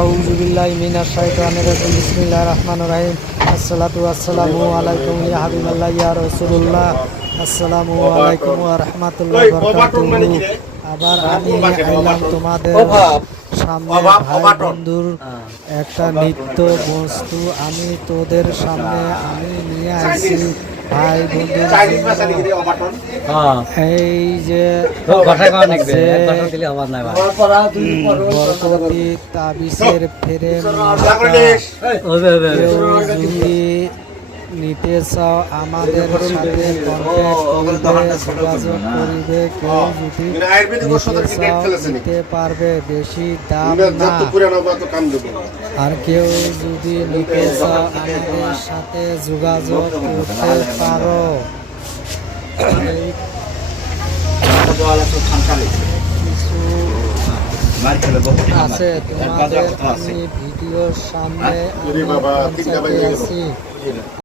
আউযু বিল্লাহি মিনাশ শাইতানির রাজিম বিসমিল্লাহির রহমানির রহিম আসসালাতু ওয়াসসালামু আলাইকুম ইয়া হাবিবাল্লাহ ইয়া রাসূলুল্লাহ আসসালামু আলাইকুম ওয়া রাহমাতুল্লাহি ওয়া বারাকাতুহু। আবার আমি আইলাম তোমাদের সামনে ভাই বন্ধুর একটা নিত্য বস্তু আমি তোদের সামনে আমি নিয়ে আসছি ভাই বন্ধুর এই যে বরকতি তাবিজের ফ্রেম যদি নিতে চাও আমাদের সাথে কন্ট্যাক্ট করবে, যোগাযোগ করবে। কেউ যদি নিতে চাও নিতে পারবে, বেশি দাম না। আর কেউ যদি নিতে চাও আমাদের সাথে যোগাযোগ করতে পারো। আছে তোমাদের আমি ভিডিওর সামনে আছি।